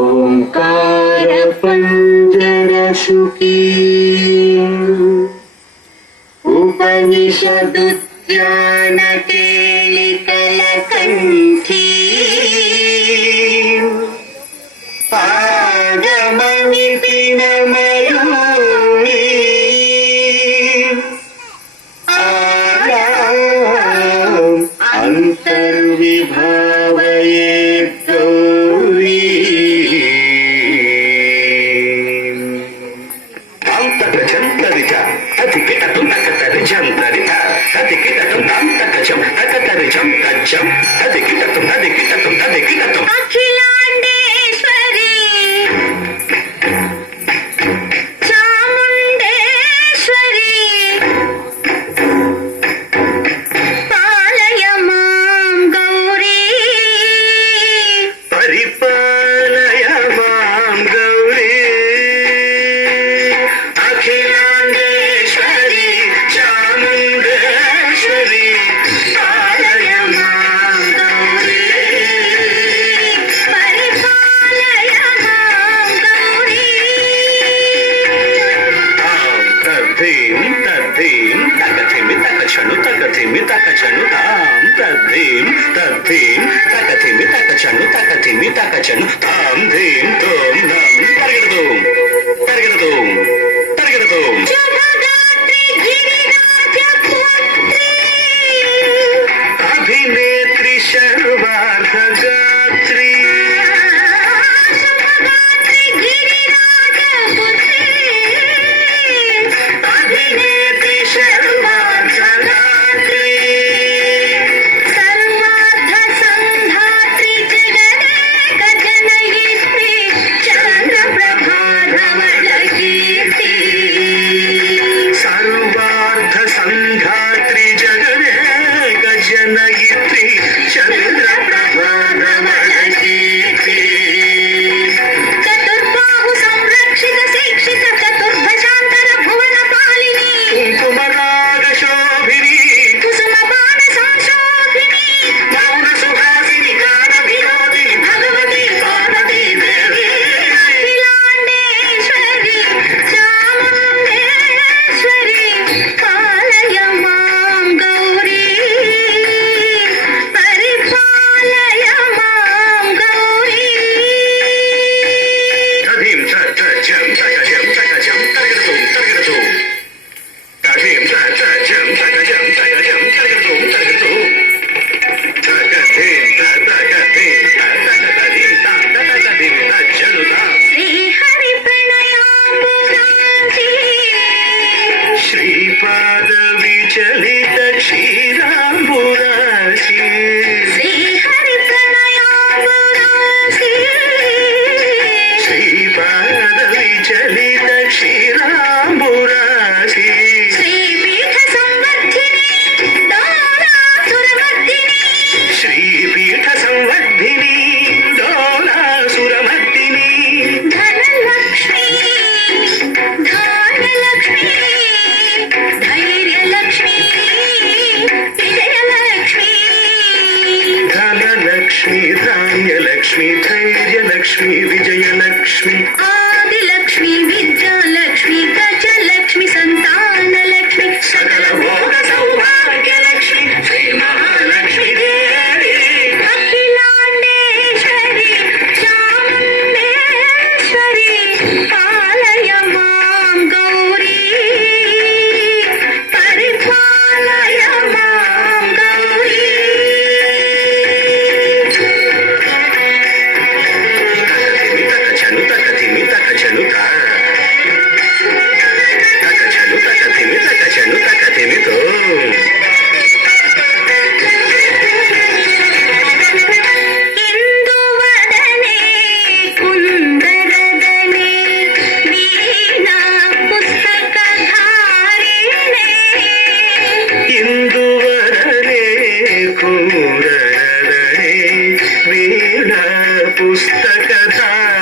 ఓంకార పంజర సుఖీ ఉపనిషదుద్యాన కేళికల కంఠీ ఆగమనితిన మయూరీ అంతర్విభావయే గౌరీ అంతరిచ అతికిటం తకతరిచం తరిత అతికిటం తంతకచం తకతరిచం తజ్జం అతికిటం అఖిలాండేశ్వరి చాముండేశ్వరి పాలయ మాం గౌరీ పరిపాలయ మాం గౌరీ అఖిలాండేశ్వరి చాముండేశ్వరి పాలయ మాం గౌరీ పరిపాలయ మాం గౌరీ తద్ధీం తద్ధీం తకథిమి తకచను తకథిమి తకచను తాం తద్ధీం తద్ధీం తకథిమి తకచను తకథిమి తకచను తాం ధీం తోం నం పరిగెడదోం పరిగెడదోం పరిగెడదోం శుభగాత్రి గిరిరాజ పుత్రి అభినేత్రి సర్వార్థగాత్రి శుభగాత్రి గిరిరాజ పుత్రి అభినేత్రి సర్వార్థగాత్రి సర్వార్థ సంధాత్రి జగదేక జనయిత్రి చంద్రప్రభాధవళ కీర్తి సర్వార్థ సంఘాత్రి జగదేక జనయిత్రి చంద్రప్రభాధవళ కీర్తి చతుర్బాహు సంరక్షిత శిక్షిత చతుర్భశాంతర భువన పాలిని కుంకుమరాగ శోభిని కుసుమ బాణ సంశోభిని మౌన సుహాసిని గాన వినోదిని భగవతి పార్వతీ దేవి అఖిలాండేశ్వరి చాముండేశ్వరి పాలయ మాం గౌరీ పరిపాలయ మాం గౌరీ తధీం తజం తగజం తగజం తరగడతోం తరగడతోం తధీం తజం తగజం తగజం తరగడతోం తరగడతోం తగధీం తగధీం తగధీం తగధీం తజనుతాం శ్రీహరి ప్రణయామృతాంచి శ్రీపాద విచలిత క్షీరాంబురాశి శ్రీహరి ప్రణయామృతాంచి శ్రీపాద విచలిత క్షీరాంబురాశి శ్రీపీఠ సంవర్ధిని డోలాసురమర్దిని శ్రీపీఠ సంవర్ధిని డోలాసురమర్దిని ధనలక్ష్మి ధాన్యలక్ష్మి ధైర్యలక్ష్మి విజయలక్ష్మి ధనలక్ష్మి ధాన్యలక్ష్మి ధైర్యలక్ష్మి విజయలక్ష్మి ఆదిలక్ష్మి విద్యాలక్ష్మి గజలక్ష్మి సంతానలక్ష్మి సకల భోగ సౌభాగ్యలక్ష్మి శ్రీ మహాలక్ష్మి దేవి అఖిలాండేశ్వరి చాముండేశ్వరి పాలయ మాం గౌరీ పరిపాలయ మాం గౌరీ తకథిమి తకచను తా తకచను తకథిమి తో ఇందువదనే కుందరదనే వీణా పుస్తకధారిణే ఇందువరనే కూరనే వీణ పుస్తకధారిణే